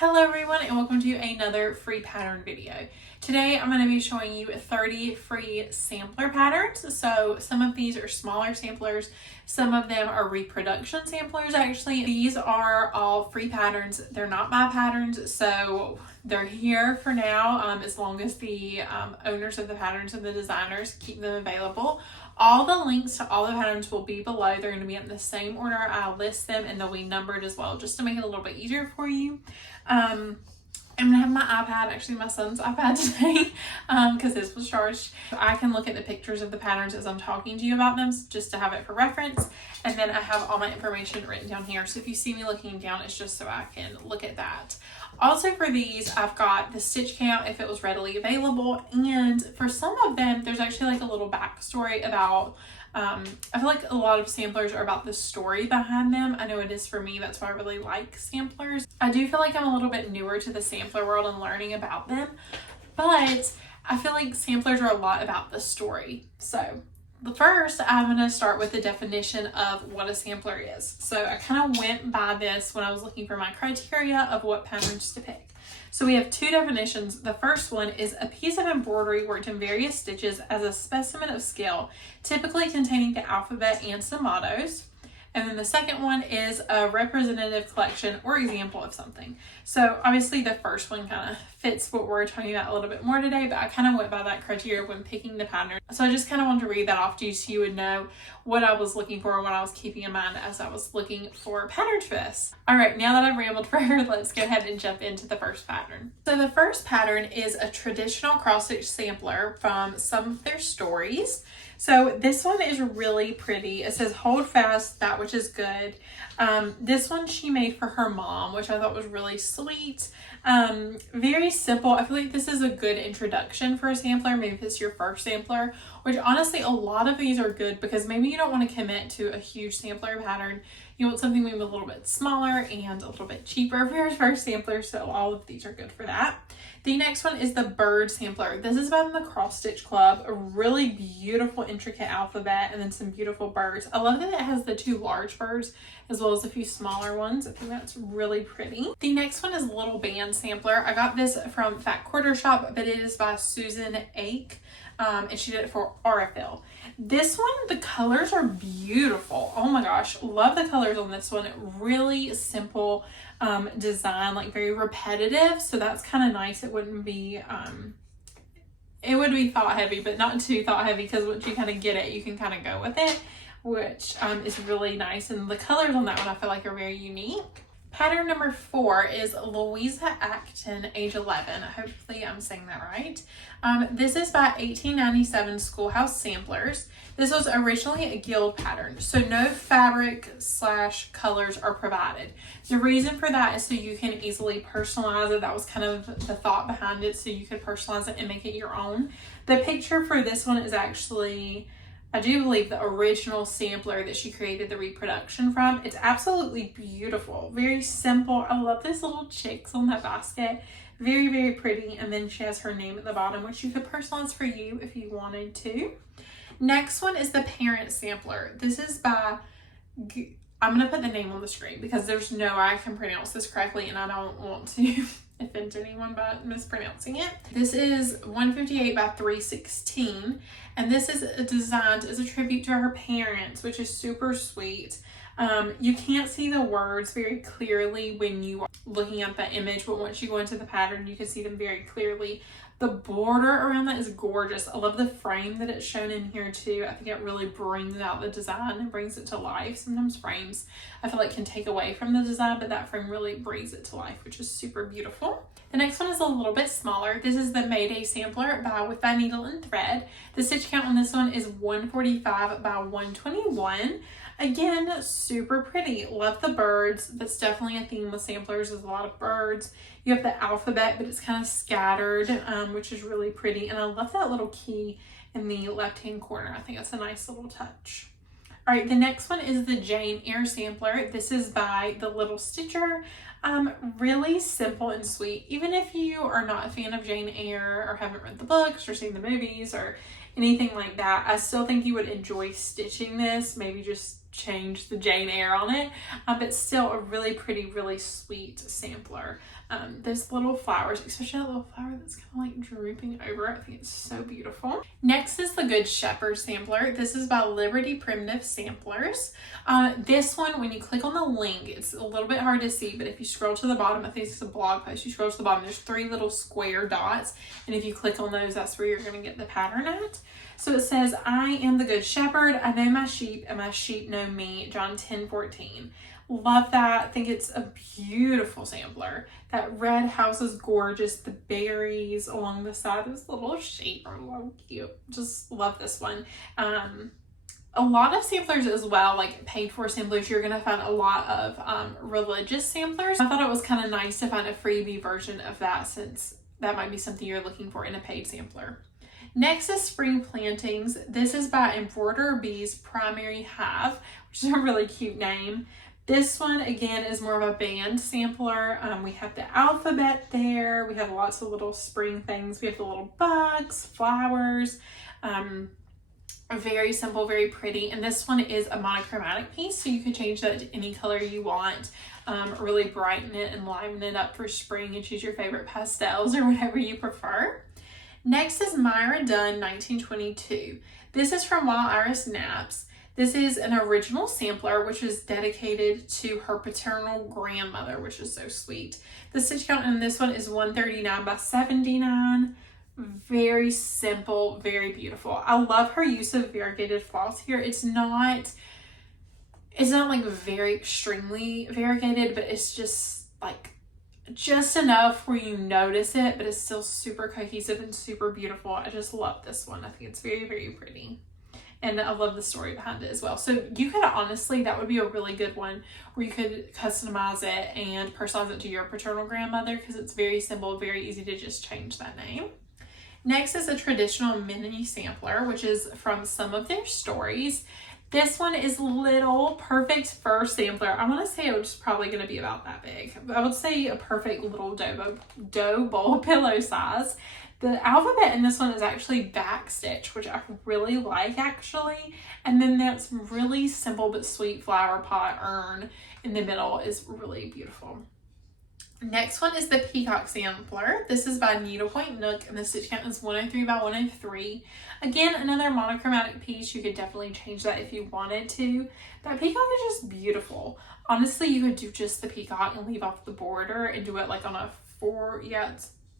Hello everyone and welcome to another free pattern video. Today I'm going to be showing you 30 free sampler patterns. So some of these are smaller samplers, some of them are reproduction samplers actually. These are all free patterns. They're not my patterns, so they're here for now as long as the owners of the patterns and the designers keep them available. All the links to all the patterns will be below. They're going to be in the same order I list them, and they'll be numbered as well, just to make it a little bit easier for you. I'm going to have my iPad, actually my son's iPad today, because his was charged. I can look at the pictures of the patterns as I'm talking to you about them, just to have it for reference. And then I have all my information written down here. So if you see me looking down, it's just so I can look at that. Also for these, I've got the stitch count if it was readily available. And for some of them, there's actually like a little backstory about, I feel like a lot of samplers are about the story behind them. I know it is for me. That's why I really like samplers. I do feel like I'm a little bit newer to the sampler world and learning about them, but I feel like samplers are a lot about the story. So first, I'm going to start with the definition of what a sampler is. So I kind of went by this when I was looking for my criteria of what patterns to pick. So we have two definitions. The first one is a piece of embroidery worked in various stitches as a specimen of skill, typically containing the alphabet and some mottos. And then the second one is a representative collection or example of something. So obviously the first one kind of fits what we're talking about a little bit more today, but I kind of went by that criteria when picking the pattern. So I just kind of wanted to read that off to you so you would know what I was looking for and what I was keeping in mind as I was looking for patterns for this. All right, now that I've rambled forever, let's go ahead and jump into the first pattern. So the first pattern is a traditional cross-stitch sampler from some of their stories. So this one is really pretty. It says, "Hold fast that which is good." This one she made for her mom, which I thought was really sweet. Very simple. I feel like this is a good introduction for a sampler. Maybe if it's your first sampler, which honestly a lot of these are good because maybe you don't want to commit to a huge sampler pattern. You want something maybe a little bit smaller and a little bit cheaper for your first sampler. So all of these are good for that. The next one is the bird sampler. This is by the Cross Stitch Club. A really beautiful, intricate alphabet and then some beautiful birds. I love that it has the two large birds as well as a few smaller ones. I think that's really pretty. The next one is Little Band Sampler. I got this from Fat Quarter Shop, but it is by Susan Ake. And she did it for Aurifil. This one, the colors are beautiful. Oh my gosh, love the colors on this one. Really simple design, like very repetitive. So that's kind of nice. It wouldn't be, it would be thought heavy, but not too thought heavy because once you kind of get it, you can kind of go with it, which is really nice. And the colors on that one I feel like are very unique. Pattern number 4 is Louisa Acton, age 11. Hopefully I'm saying that right. This is by 1897 Schoolhouse Samplers. This was originally a guild pattern, so no fabric / colors are provided. The reason for that is so you can easily personalize it. That was kind of the thought behind it, so you could personalize it and make it your own. The picture for this one is actually, I do believe, the original sampler that she created the reproduction from. It's absolutely beautiful. Very simple. I love these little chicks on that basket. Very, very pretty. And then she has her name at the bottom, which you could personalize for you if you wanted to. Next one is the Parent Sampler. This is by, I'm going to put the name on the screen because there's no way I can pronounce this correctly and I don't want to offend anyone by mispronouncing it. This is 158 by 316, and this is designed as a tribute to her parents, which is super sweet. You can't see the words very clearly when you are looking at the image, but once you go into the pattern, you can see them very clearly. The border around that is gorgeous. I love the frame that it's shown in here too. I think it really brings out the design and brings it to life. Sometimes frames I feel like can take away from the design, but that frame really brings it to life, which is super beautiful. The next one is a little bit smaller. This is the Mayday Sampler by With Thy Needle and Thread. The stitch count on this one is 145 by 121. Again, super pretty. Love the birds. That's definitely a theme with samplers. There's a lot of birds. You have the alphabet, but it's kind of scattered, which is really pretty. And I love that little key in the left-hand corner. I think that's a nice little touch. All right, the next one is the Jane Eyre Sampler. This is by The Little Stitcher. Really simple and sweet. Even if you are not a fan of Jane Eyre or haven't read the books or seen the movies or anything like that, I still think you would enjoy stitching this. Maybe just change the Jane Eyre on it, but still a really pretty, really sweet sampler. Those little flowers, especially that little flower that's kind of like drooping over, I think it's so beautiful. Next is the Good Shepherd sampler. This is by Liberty Primitive Samplers. This one, when you click on the link, it's a little bit hard to see, but if you scroll to the bottom, I think it's a blog post, you scroll to the bottom, there's 3 little square dots, and if you click on those, that's where you're going to get the pattern at. So it says, I am the good shepherd, I know my sheep, and my sheep know me, John 10:14. Love that. I think it's a beautiful sampler. That red house is gorgeous. The berries along the side of this little sheep are so cute. Just love this one. A lot of samplers as well, like paid for samplers, you're going to find a lot of religious samplers. I thought it was kind of nice to find a freebie version of that, since that might be something you're looking for in a paid sampler. Next is Spring Plantings. This is by Embroider Bees Primary Hive, which is a really cute name. This one, again, is more of a band sampler. We have the alphabet there. We have lots of little spring things. We have the little bugs, flowers. Very simple, very pretty. And this one is a monochromatic piece, so you can change that to any color you want. Really brighten it and liven it up for spring and choose your favorite pastels or whatever you prefer. Next is Myra Dunn 1922. This is from While Iris Naps. This is an original sampler, which is dedicated to her paternal grandmother, which is so sweet. The stitch count in this one is 139 by 79. Very simple, very beautiful. I love her use of variegated floss here. It's not like very extremely variegated, but it's just like just enough where you notice it, but it's still super cohesive and super beautiful. I just love this one. I think it's very, very pretty. And I love the story behind it as well. So you could honestly, that would be a really good one where you could customize it and personalize it to your paternal grandmother, because it's very simple, very easy to just change that name. Next is a traditional mini sampler, which is from Some of Their Stories. This one is little, perfect fur sampler. I want to say it was probably going to be about that big. I would say a perfect little dough bowl pillow size. The alphabet in this one is actually backstitch, which I really like actually. And then that's really simple but sweet flower pot urn in the middle is really beautiful. Next one is the Peacock Sampler. This is by Needlepoint Nook, and the stitch count is 103 by 103. Again, another monochromatic piece. You could definitely change that if you wanted to. That peacock is just beautiful. Honestly, you could do just the peacock and leave off the border and do it like on a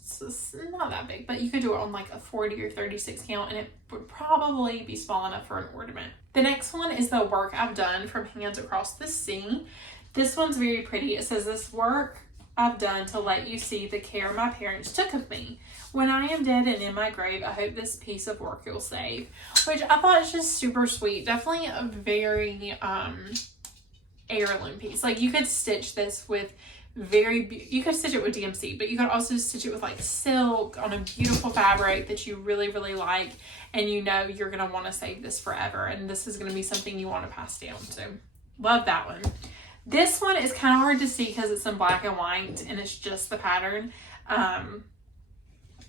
it's not that big, but you could do it on like a 40 or 36 count and it would probably be small enough for an ornament. The next one is the Work I've Done from Hands Across the Sea. This one's very pretty. It says, this work I've done to let you see the care my parents took of me. When I am dead and in my grave, I hope this piece of work you'll save. Which I thought is just super sweet. Definitely a very heirloom piece. Like you could stitch this with you could stitch it with DMC, but you could also stitch it with like silk on a beautiful fabric that you really, really like, and you know you're going to want to save this forever, and this is going to be something you want to pass down. So love that one. This one is kind of hard to see because it's in black and white and it's just the pattern.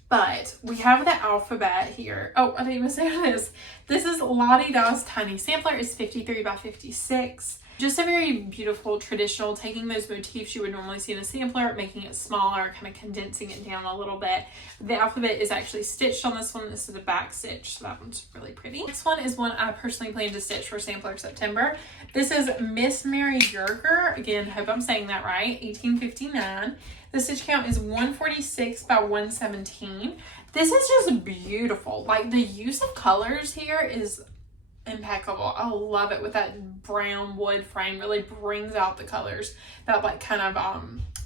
But we have the alphabet here. Oh, I didn't even say what it is. This is Lottie Da's Tiny Sampler. It's 53 by 56. Just a very beautiful traditional, taking those motifs you would normally see in a sampler, making it smaller, kind of condensing it down a little bit. The alphabet is actually stitched on this one. This is a back stitch, so that one's really pretty. Next one is one I personally plan to stitch for Sampler September. This is Miss Mary Yerger. Again, hope I'm saying that right, 1859. The stitch count is 146 by 117. This is just beautiful. Like the use of colors here is impeccable. I love it with that brown wood frame. Really brings out the colors. That like kind of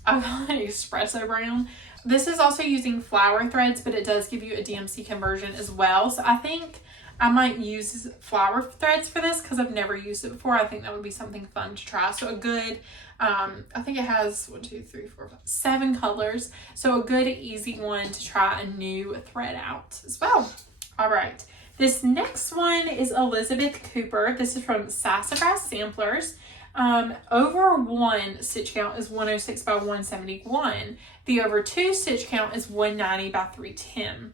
espresso brown. This is also using flower threads, but it does give you a DMC conversion as well. So I think I might use flower threads for this because I've never used it before. I think that would be something fun to try. So a good, I think it has 7 colors. So a good easy one to try a new thread out as well. All right. This next one is Elizabeth Cooper. This is from Sassafras Samplers. Over 1 stitch count is 106 by 171. The over 2 stitch count is 190 by 310.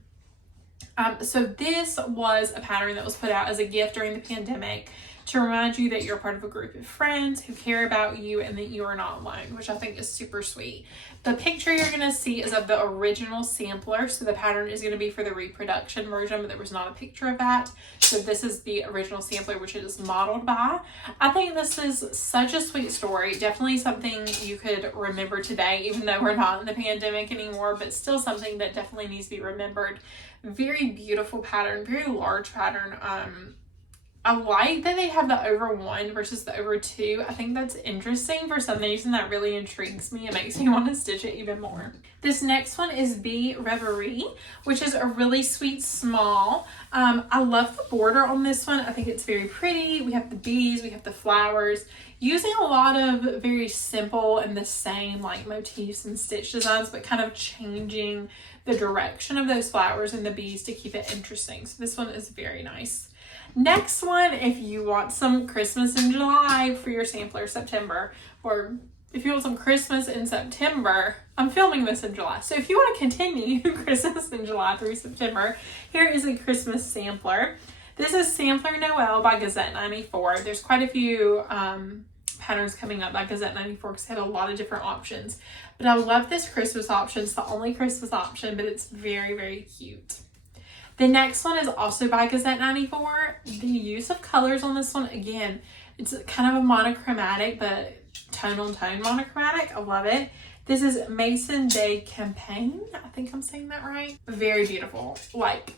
So this was a pattern that was put out as a gift during the pandemic to remind you that you're part of a group of friends who care about you and that you are not alone, which I think is super sweet. The picture you're going to see is of the original sampler, so the pattern is going to be for the reproduction version, but there was not a picture of that. So this is the original sampler, which it is modeled by. I think this is such a sweet story. Definitely something you could remember today, even though we're not in the pandemic anymore, but still something that definitely needs to be remembered. Very beautiful pattern, very large pattern. I like that they have the over 1 versus the over 2. I think that's interesting. For some reason that really intrigues me. It makes me want to stitch it even more. This next one is Bee Reverie, which is a really sweet small. I love the border on this one. I think it's very pretty. We have the bees, we have the flowers, using a lot of very simple and the same like motifs and stitch designs, but kind of changing the direction of those flowers and the bees to keep it interesting. So this one is very nice. Next one, if you want some Christmas in July for your sampler September, or if you want some Christmas in September, I'm filming this in July. So if you want to continue Christmas in July through September, here is a Christmas sampler. This is Sampler Noel by Gazette 94. There's quite a few patterns coming up by Gazette 94 because they had a lot of different options. But I love this Christmas option. It's the only Christmas option, but it's very, very cute. The next one is also by Gazette 94. The use of colors on this one, again, it's kind of a monochromatic, but tone on tone monochromatic. I love it. This is Maison de Campagne. I think I'm saying that right. Very beautiful. Like,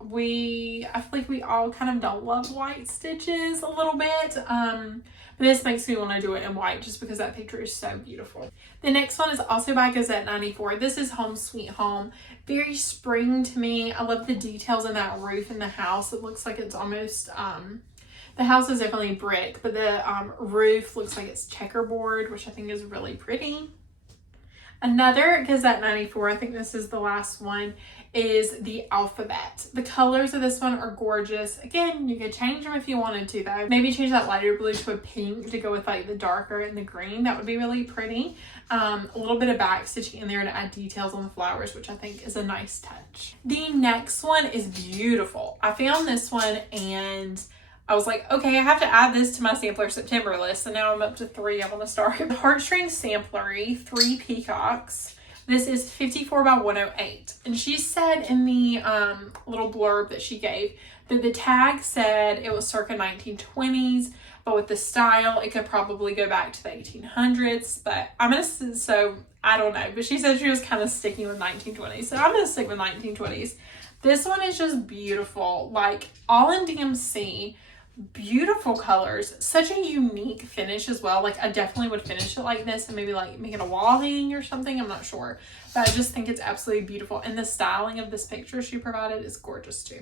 I feel like we all kind of don't love white stitches a little bit. But this makes me want to do it in white just because that picture is so beautiful. The next one is also by Gazette 94. This is Home Sweet Home. Very spring to me. I love the details in that roof in the house. It looks like it's almost, the house is definitely brick, but the roof looks like it's checkerboard, which I think is really pretty. Another Gazette 94, I think this is the last one, is the Alphabet. The colors of this one are gorgeous. Again, you could change them if you wanted to though. Maybe change that lighter blue to a pink to go with like the darker and the green. That would be really pretty. A little bit of back stitching in there to add details on the flowers, which I think is a nice touch. The next one is beautiful. I found this one and I was like, okay, I have to add this to my sampler September list. And now I'm up to 3 I want to start. The Heartstring Samplery, 3 peacocks. This is 54 by 108. And she said in the little blurb that she gave that the tag said it was circa 1920s, but with the style, it could probably go back to the 1800s. But so I don't know. But she said she was kind of sticking with 1920s. So I'm going to stick with 1920s. This one is just beautiful. Like, all in DMC. Beautiful colors, such a unique finish as well. Like, I definitely would finish it like this and maybe like make it a wall hanging or something. I'm not sure, but I just think it's absolutely beautiful. And the styling of this picture she provided is gorgeous too.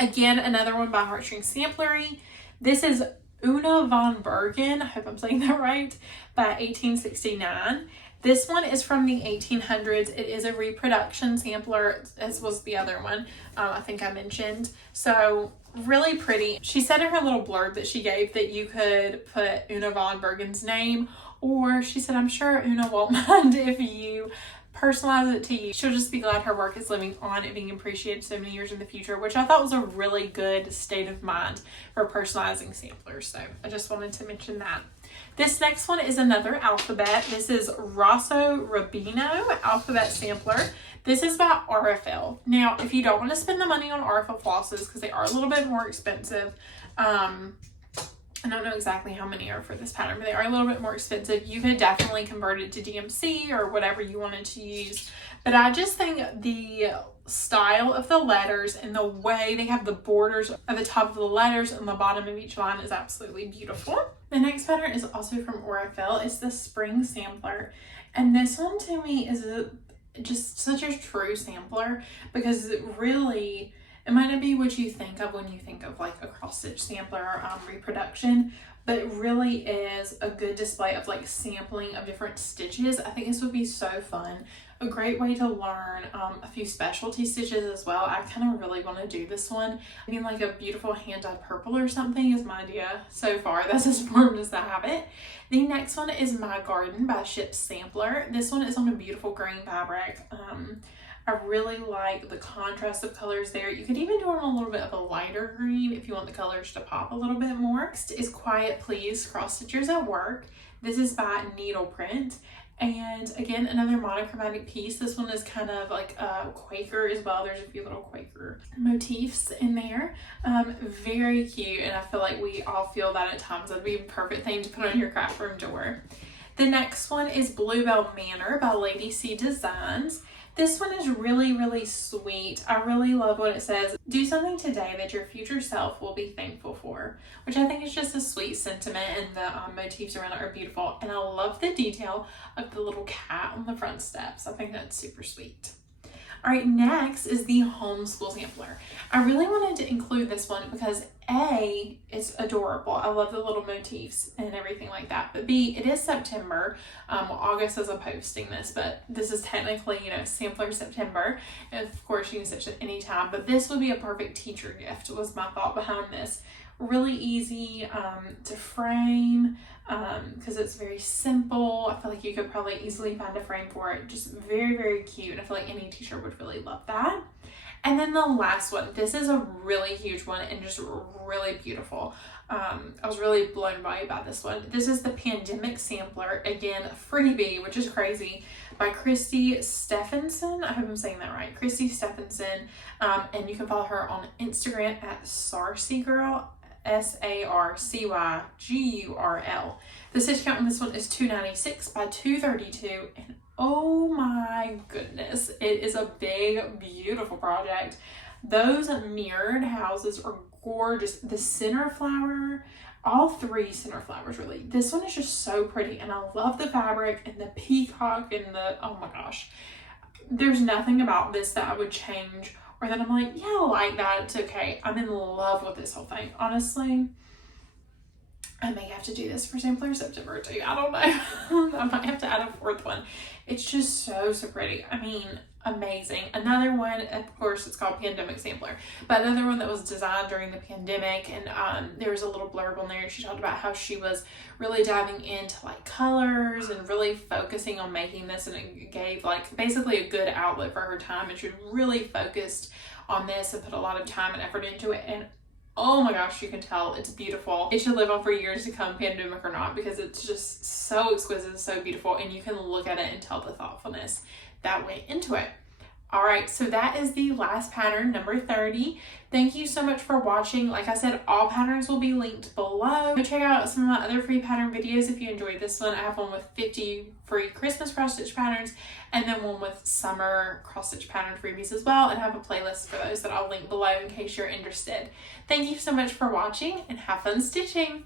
Again, another one by Heartstring Samplery. This is Una von Bergen, I hope I'm saying that right, by 1869. This one is from the 1800s. It is a reproduction sampler, as was the other one I think I mentioned. So really pretty. She said in her little blurb that she gave that you could put Una von Bergen's name, or she said, I'm sure Una won't mind if you personalize it to you. She'll just be glad her work is living on and being appreciated so many years in the future, which I thought was a really good state of mind for personalizing samplers. So I just wanted to mention that. This next one is another alphabet. This is Rosso Rubino Alphabet Sampler. This is by RFL. Now, if you don't want to spend the money on RFL flosses, because they are a little bit more expensive, I don't know exactly how many are for this pattern, but they are a little bit more expensive. You could definitely convert it to DMC or whatever you wanted to use. But I just think the style of the letters and the way they have the borders at the top of the letters and the bottom of each line is absolutely beautiful. The next pattern is also from RFL. It's the Spring Sampler. And this one to me is just such a true sampler, because it really, it might not be what you think of when you think of like a cross stitch sampler reproduction, but it really is a good display of like sampling of different stitches. I think this would be so fun. A great way to learn a few specialty stitches as well. I kind of really want to do this one. I mean, like a beautiful hand-dyed purple or something is my idea so far. That's as formed as I have it. The next one is My Garden by Ship Sampler. This one is on a beautiful green fabric. I really like the contrast of colors there. You could even do them a little bit of a lighter green if you want the colors to pop a little bit more. Next is Quiet Please Cross Stitchers at Work. This is by Needleprint. And again, another monochromatic piece. This one is kind of like a Quaker as well. There's a few little Quaker motifs in there. Very cute, and I feel like we all feel that at times. That'd be a perfect thing to put on your craft room door. The next one is Bluebell Manor by Lady C Designs. This one is really, really sweet. I really love what it says. Do something today that your future self will be thankful for, which I think is just a sweet sentiment, and the motifs around it are beautiful. And I love the detail of the little cat on the front steps. I think that's super sweet. All right, next is the Homeschool Sampler. I really wanted to include this one because A, it's adorable. I love the little motifs and everything like that. But B, it is September. August as I'm posting this, but this is technically, Sampler September. And of course, you can stitch it anytime, but this would be a perfect teacher gift was my thought behind this. Really easy to frame because it's very simple. I feel like you could probably easily find a frame for it. Just very, very cute. I feel like any teacher would really love that. And then the last one, this is a really huge one and just really beautiful. I was really blown away by this one. This is the Pandemic Sampler, again, freebie, which is crazy, by Christy Stephenson. I hope I'm saying that right. Christy Stephenson. And you can follow her on Instagram at SarcyGirl, SarcyGurl. The stitch count on this one is 296 by 232, and oh my goodness, it is a big, beautiful project. Those mirrored houses are gorgeous. The center flower, all three center flowers really. This one is just so pretty, and I love the fabric and the peacock and oh my gosh. There's nothing about this that I would change or that I'm like, yeah, I like that. It's okay. I'm in love with this whole thing. Honestly, I may have to do this for Sampler September too. I don't know. I might have to add a fourth one. It's just so pretty. I mean, amazing. Another one, of course, it's called Pandemic Sampler, but another one that was designed during the pandemic, and there was a little blurb on there. She talked about how she was really diving into like colors and really focusing on making this, and it gave like basically a good outlet for her time, and she really focused on this and put a lot of time and effort into it. And oh my gosh, you can tell it's beautiful. It should live on for years to come, pandemic or not, because it's just so exquisite, so beautiful, and you can look at it and tell the thoughtfulness that went into it. All right, so that is the last pattern, number 30. Thank you so much for watching. Like I said, all patterns will be linked below. Go check out some of my other free pattern videos if you enjoyed this one. I have one with 50 free Christmas cross stitch patterns, and then one with summer cross stitch pattern freebies as well. And I have a playlist for those that I'll link below in case you're interested. Thank you so much for watching, and have fun stitching.